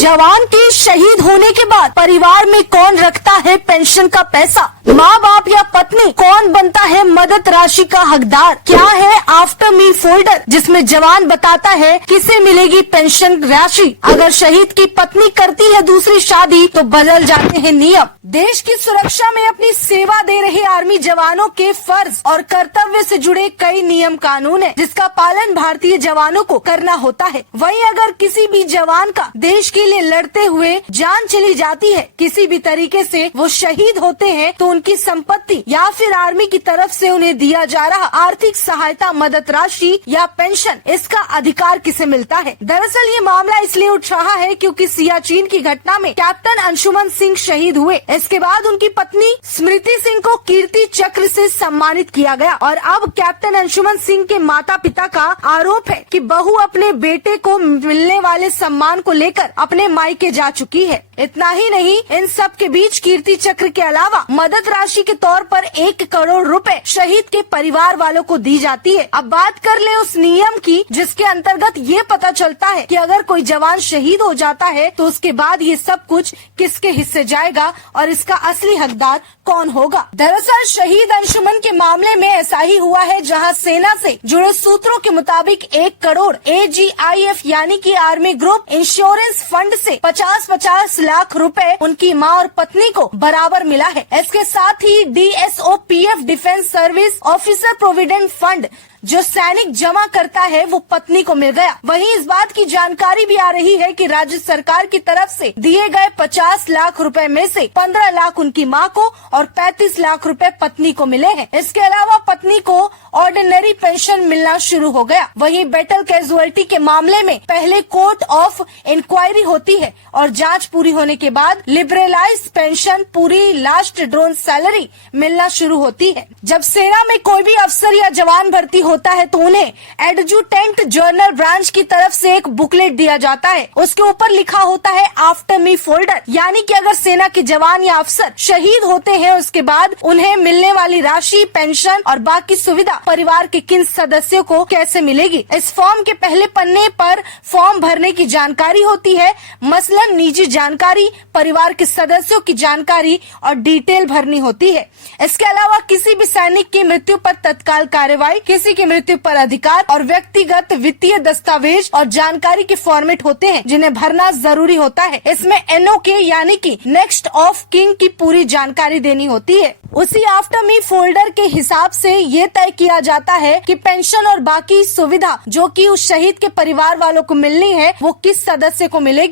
जवान के शहीद होने के बाद परिवार में कौन रखता है पेंशन का पैसा? माँ बाप या पत्नी? कौन बनता है मदद राशि का हकदार? क्या है आफ्टर मी फोल्डर जिसमें जवान बताता है किसे मिलेगी पेंशन राशि? अगर शहीद की पत्नी करती है दूसरी शादी तो बदल जाते हैं नियम। देश की सुरक्षा में अपनी सेवा दे रहे आर्मी जवानों के फर्ज और कर्तव्य से जुड़े कई नियम कानून है जिसका पालन भारतीय जवानों को करना होता है। वहीं अगर किसी भी जवान का देश के लिए लड़ते हुए जान चली जाती है, किसी भी तरीके से वो शहीद होते हैं, तो उनकी संपत्ति या फिर आर्मी की तरफ से उन्हें दिया जा रहा आर्थिक सहायता, मदद राशि या पेंशन, इसका अधिकार किसे मिलता है? दरअसल ये मामला इसलिए उठ रहा है क्योंकि सियाचिन की घटना में कैप्टन अंशुमन सिंह शहीद हुए। इसके बाद उनकी पत्नी स्मृति सिंह को कीर्ति चक्र से सम्मानित किया गया और अब कैप्टन अंशुमन सिंह के माता पिता का आरोप है कि बहू अपने बेटे को मिलने वाले सम्मान को लेकर अपने मायके जा चुकी है। इतना ही नहीं, इन सब के बीच कीर्ति चक्र के अलावा मदद राशि के तौर पर 1 करोड़ रुपए शहीद के परिवार वालों को दी जाती है। अब बात कर ले उस नियम की जिसके अंतर्गत ये पता चलता है कि अगर कोई जवान शहीद हो जाता है तो उसके बाद ये सब कुछ किसके हिस्से जाएगा और इसका असली हकदार कौन होगा। दरअसल शहीद अंशुमन के मामले में ऐसा ही हुआ है, जहां सेना से जुड़े सूत्रों के मुताबिक 1 करोड़ AGIF यानी कि आर्मी ग्रुप इंश्योरेंस फंड से 50-50 लाख रुपए उनकी मां और पत्नी को बराबर मिला है। इसके साथ ही DSOPF defence service officer provident fund जो सैनिक जमा करता है वो पत्नी को मिल गया। वहीं इस बात की जानकारी भी आ रही है कि राज्य सरकार की तरफ से दिए गए 50 लाख रुपए में से 15 लाख उनकी मां को और 35 लाख रुपए पत्नी को मिले हैं। इसके अलावा पत्नी को ऑर्डिनरी पेंशन मिलना शुरू हो गया। वहीं बैटल कैजुअलिटी के मामले में पहले कोर्ट ऑफ इंक्वायरी होती है और जांच पूरी होने के बाद लिबरलाइज पेंशन, पूरी लास्ट ड्रोन सैलरी मिलना शुरू होती है। जब सेना में कोई भी अफसर या जवान भर्ती होता है तो उन्हें एडजुटेंट जनरल ब्रांच की तरफ से एक बुकलेट दिया जाता है। उसके ऊपर लिखा होता है आफ्टर मी फोल्डर, यानी कि अगर सेना के जवान या अफसर शहीद होते हैं उसके बाद उन्हें मिलने वाली राशि, पेंशन और बाकी सुविधा परिवार के किन सदस्यों को कैसे मिलेगी। इस फॉर्म के पहले पन्ने पर फॉर्म भरने की जानकारी होती है, मसलन निजी जानकारी, परिवार के सदस्यों की जानकारी और डिटेल भरनी होती है। इसके अलावा किसी भी सैनिक की मृत्यु पर तत्काल कार्रवाई, किसी की मृत्यु पर अधिकार और व्यक्तिगत वित्तीय दस्तावेज और जानकारी के फॉर्मेट होते हैं जिन्हें भरना जरूरी होता है। इसमें NOK यानी कि नेक्स्ट ऑफ किंग की पूरी जानकारी देनी होती है। उसी आफ्टर मी फोल्डर के हिसाब से ये तय किया जाता है कि पेंशन और बाकी सुविधा जो कि उस शहीद के परिवार वालों को मिलनी है वो किस सदस्य को मिलेगी।